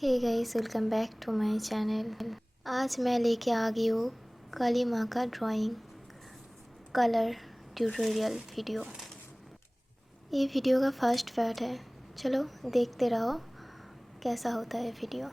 Hey guys, welcome back to my channel. आज मैं लेके आ गई हूँ काली माँ का ड्राइंग कलर ट्यूटोरियल वीडियो। ये वीडियो का फर्स्ट पार्ट है। चलो देखते रहो कैसा होता है वीडियो।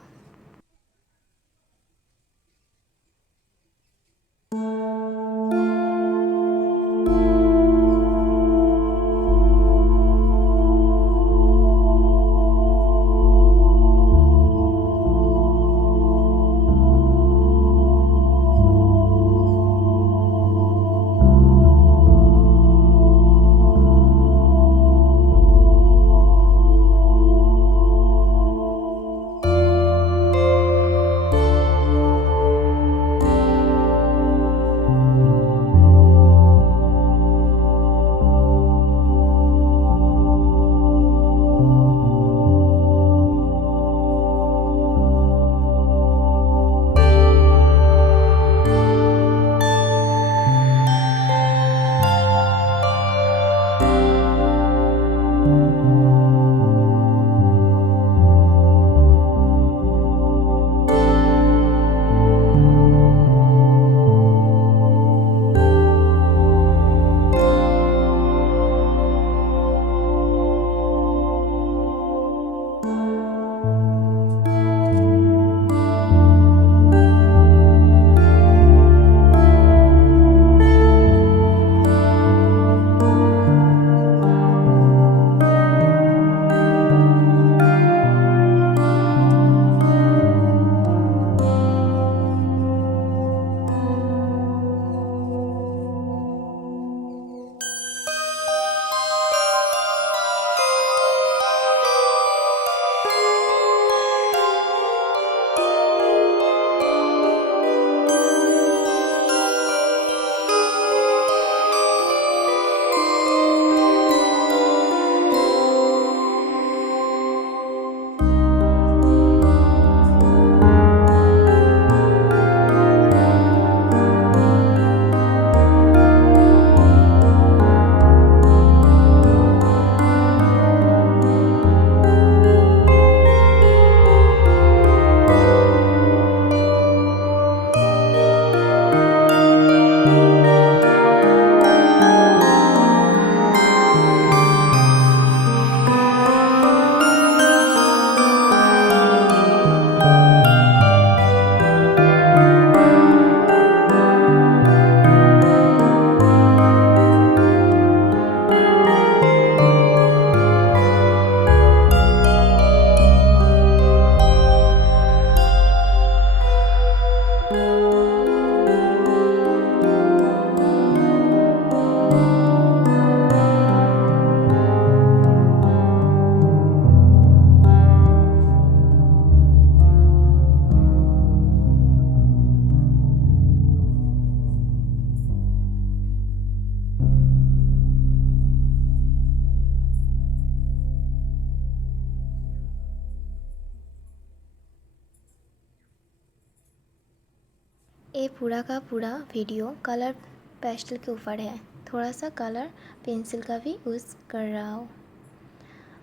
ये पूरा का पूरा वीडियो कलर पेस्टल के ऊपर है। थोड़ा सा कलर पेंसिल का भी यूज़ कर रहा हूँ।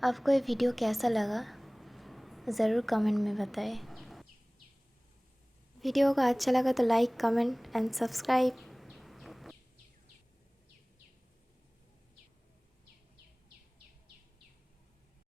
आपको ये वीडियो कैसा लगा ज़रूर कमेंट में बताएं। वीडियो का अच्छा लगा तो लाइक, कमेंट एंड सब्सक्राइब।